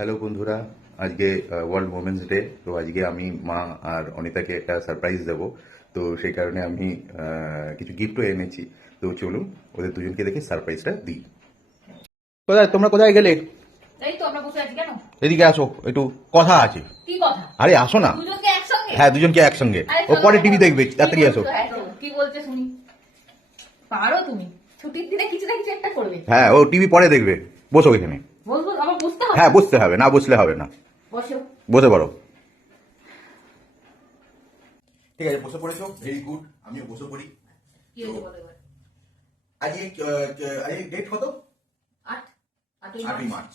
Hello বন্ধুরা, আজকে world women's day. তো আজকে আমি মা আর অনিতাকে একটা সারপ্রাইজ দেবো। তো সেই কারণে আমি কিছু গিফটও এনেছি। তো চলুন ওদের দুজনকে দেখে সারপ্রাইজটা দিই। কোথায় তোমরা, কোথায় গেলে? এই তো আমরা বসে আছি কেন? এদিকে আসো, একটু কথা আছে। কি কথা? আরে আসো না। দুজনকে একসঙ্গে? হ্যাঁ, দুজনকে একসঙ্গে। আরে ও চলো, পরে টিভি দেখবে, তাড়াতাড়ি আসো। কি বলছে শুনি। পারো তুমি? ছুটির দিনে কিছু না কিছু একটা করবে। হ্যাঁ, ও টিভি পরে দেখবে। বসো এখানে। বলবো আবার বুঝতে হবে? হ্যাঁ, বসতে হবে, না বসলে হবে না। বসো। বসে পড়ো। ঠিক আছে, বসে পড়েছো, ভেরি গুড। আমিও বসে পড়ি। কি হয়েছে বলো এবার? আজকে আজকে ডেট কত? 8ই 8ই মার্চ।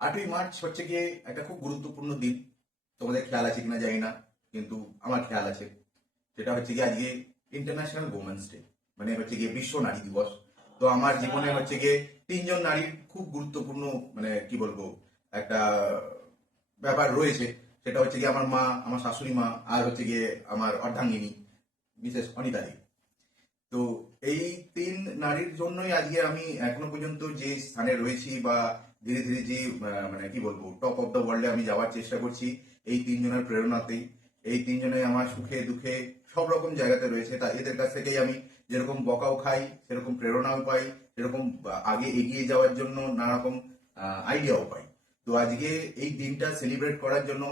8ই মার্চ হচ্ছে গিয়ে একটা খুব গুরুত্বপূর্ণ দিন। তোমাদের খেয়াল আছে কিনা জানি না, কিন্তু আমার খেয়াল আছে। সেটা হচ্ছে গিয়ে আজকে ইন্টারন্যাশনাল ওমেন্স ডে, মানে হচ্ছে গিয়ে বিশ্ব নারী দিবস। তো আমার জীবনে হচ্ছে গিয়ে 3জন নারীর খুব গুরুত্বপূর্ণ, মানে কি বলবো, একটা ব্যাপার রয়েছে। সেটা হচ্ছে গিয়ে আমার মা, আমার শাশুড়ি মা, আর হচ্ছে গিয়ে আমার অর্ধাঙ্গিনী মিসেস অনিতা দে। তো এই 3 নারীর জন্যই আজকে আমি এখনো পর্যন্ত যে স্থানে রয়েছি, বা ধীরে ধীরে যে মানে কি বলবো, টপ অফ দ্য ওয়ার্ল্ডে আমি যাওয়ার চেষ্টা করছি, এই 3জনের প্রেরণাতেই। এই 3জনেই আমার সুখে দুঃখে সব রকম জায়গাতে রয়েছে। তা এদের কাছ থেকেই আমি যেরকম বকাও খাই, সেরকম প্রেরণাও পাই, সেরকম আগে এগিয়ে যাওয়ার জন্য নানা রকম আইডিয়াও পাই। তো আজকে এই দিনটা সেলিব্রেট করার জন্য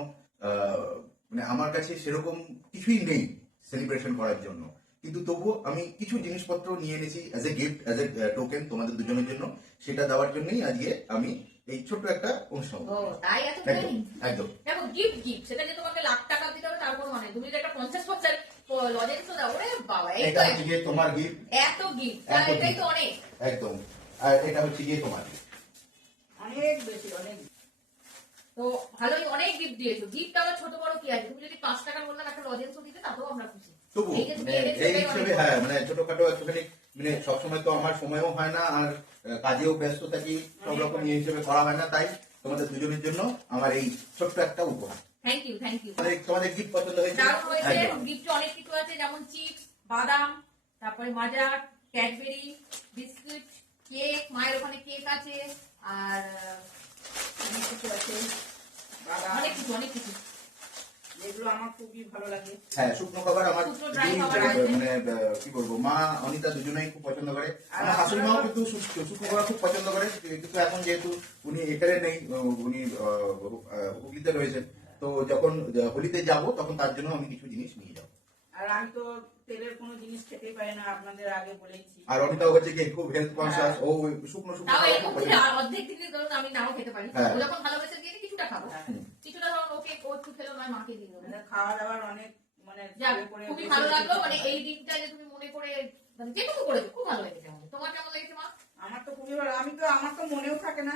আহ, মানে আমার কাছে সেরকম কিছুই নেই সেলিব্রেশন করার জন্য, কিন্তু তবুও আমি কিছু জিনিসপত্র নিয়ে এনেছি as a gift, as a token তোমাদের দুজনের জন্য। সেটা দেওয়ার জন্যই আজকে আমি এই ছোট্ট একটা অনুষ্ঠান। ও তাই এত একদম প্ল্যানিং? একদম। দেখো গিফট সেটা যে তোমাকে লাখ টাকা দিতে হবে তার কোনো মানে নেই। তুমি যদি একটা 50% লজেন্সও দাও, ওরে বাবা, এই এটা তো হচ্ছে গিয়ে তোমার গিফট। এত গিফট, এত এটাই gift। তো অনেক। একদম। আর এটা হচ্ছে গিয়ে তোমার gift। অনেক বেশি, অনেক। তো ভালোই অনেক গিফট দিয়েছো। গিফট আবার ছোট বড় কি আছে? তুমি যদি 5 টাকা বললাম একটা লজেন্সও দিতে, তাতেও আমরা খুশি। তবু এই যে তুমি মানে এনেছো এই এটাই হিসেবে, অনেক। হ্যাঁ, মানে ছোটখাটো একটুখানি, মানে সবসময় তো আমার সময়ও হয় না, আর কাজেও ব্যস্ত থাকি, সব রকম ইয়ে হিসেবে করা হয় না। তাই তোমাদের দুজনের জন্য আমার এই ছোট্ট একটা উপহার। Thank you, thank you. তোমাদের গিফট পছন্দ হয়েছে? দারুণ হয়েছে। একদম। গিফট অনেক কিছু আছে, যেমন চিপস, বাদাম, তারপরে মাজা, ক্যাডবেরি, বিস্কুট, কেক, মায়ের ওখানে কেক আছে, আর অনেক কিছু আছে, অনেক কিছু অনেক কিছু, যেগুলো আমার খুবই ভালো লাগে। হ্যাঁ, শুকনো খাবার আমার শুকনো ড্রাই দুই, খাবার আছে। মানে কি বলবো, মা অনিতা দুজনেই খুব পছন্দ করে। আমার শাশুড়ি মাও কিন্তু শুকনো খাবার খুব পছন্দ করে, কিন্তু এখন যেহেতু উনি এখানে নেই, উনি হুগলিতে রয়েছেন। তো যখন হোলিতে যাব তখন তার জন্য আমি কিছু জিনিস নিয়ে যাবো। আর আমি তো তেলের কোনো জিনিস খেতেই পারি না, আপনাদের আগে বলেছি। আর অনিতাও হচ্ছে কি খুব হেলথ কনসিয়াস, ও শুকনো শুকনো তাও খাবার এরকম খুব বুঝে পছন্দ। আর অর্ধেক দিনে ধরুন আমি নাও খেতে পারি। হ্যাঁ। ও যখন ভালোবেসে দিয়ে কিছুটা খাবো, হ্যাঁ। কিছুটা ধরুন ওকে ও একটু খেলো, নয় মাকে দিয়ে দেবো। মানে খাওয়া দাওয়ার অনেক মানে যাক, ইয়ে করে খুবই বসে ভালো লাগলো। বসে মানে খাওয়া। এই দিনটা যে তুমি মনে করে মানে যেটুকু করেছো খুব ভালো লেগেছে আমাদের। তোমার কেমন লেগেছে মা? আমার তো খুবই ভালো, আমার তো মনেও থাকে না।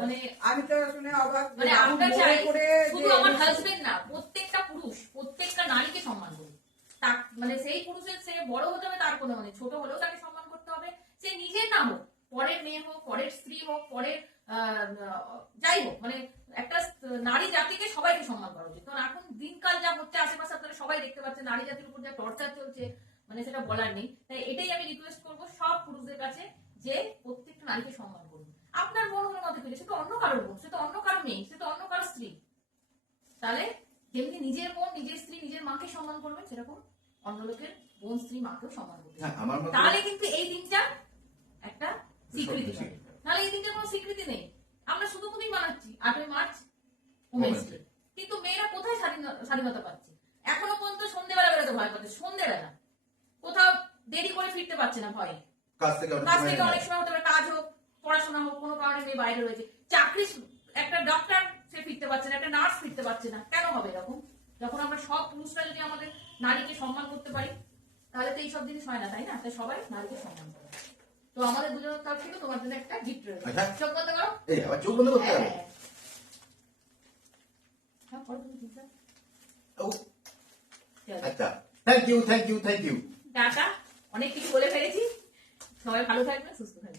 মানে আমি তো শুনে অবাক, মানে যে আমরা মনে চাই করে শুধু যে আমার হাজবেন্ড না, প্রত্যেকটা পুরুষ প্রত্যেকটা নারীকে সম্মান করুন। তার মানে সেই পুরুষের সে বড় হতে হবে তার কোনো মানে ছোট হলেও তাকে সম্মান করতে হবে। সে নিজের না হোক, পরের মেয়ে হোক, পরের স্ত্রী হোক, পরের যাই হোক, মানে একটা নারী জাতিকে সবাইকে সম্মান করা উচিত। কারণ এখন দিনকাল যা হচ্ছে আশেপাশে আপনারা সবাই দেখতে পাচ্ছেন, নারী জাতির উপর যা টর্চার চলছে, মানে সেটা বলার নেই। তাই এটাই আমি রিকোয়েস্ট করবো সব পুরুষদের কাছে, যে প্রত্যেকটা নারীকে সম্মান করুন। আপনার বোন হলো মধ্যে পেলে, সে তো অন্য কারোর বোন, সে তো অন্য কারোর মেয়ে, সে তো অন্য কারোর স্ত্রী। তাহলে যেমনি নিজের বোন, নিজের স্ত্রী, নিজের মাকে সম্মান করবেন, সেরকম অন্য লোকের বোন, স্ত্রী, মাকেও সম্মান করবেন। হ্যাঁ, আমার মতে তাহলে কিন্তু এই দিনটা একটা স্বীকৃতি পাবে। নাহলে এই দিনটার কোনো স্বীকৃতি নেই। আমরা শুধু খুবই মানাচ্ছি 8ই মার্চ ওমেন্স ডে, কিন্তু মেয়েরা কোথায় স্বাধীনতা পাচ্ছে? এখনো পর্যন্ত সন্ধ্যেবেলা বেরোতে ভয় পাচ্ছে। সন্ধ্যেবেলা কোথাও দেরি করে ফিরতে পারছে না ভয়ে। কাজ থেকে অনেক সময় হতে পারে, কাজ হোক, পড়াশোনা হোক, কোনো কারণে মেয়ে বাইরে রয়েছে, চাকরি, একটা ডক্টর সে ফিরতে পারছে না, একটা নার্স ফিরতে পারছে না। কেন হবে এরকম? যখন আমরা সব পুরুষরা যদি আমাদের নারীকে সম্মান করতে পারি, তাহলে তো এইসব জিনিস হয় না, তাই না? তাই সবাই নারীকে সম্মান করে। তো আমাদের দুজনের তরফ থেকে তোমার জন্য একটা গিফট রয়েছে। আচ্ছা। চোখ বন্ধ করো। এই আবার চোখ বন্ধ করতে হবে? হ্যাঁ। হ্যাঁ, করো তুমি gift টা। ও, চলো। আচ্ছা, thank you thank you thank you. Tata. অনেক কিছু বলে ফেলেছি। সবাই ভালো থাকবেন, সুস্থ থাকবেন।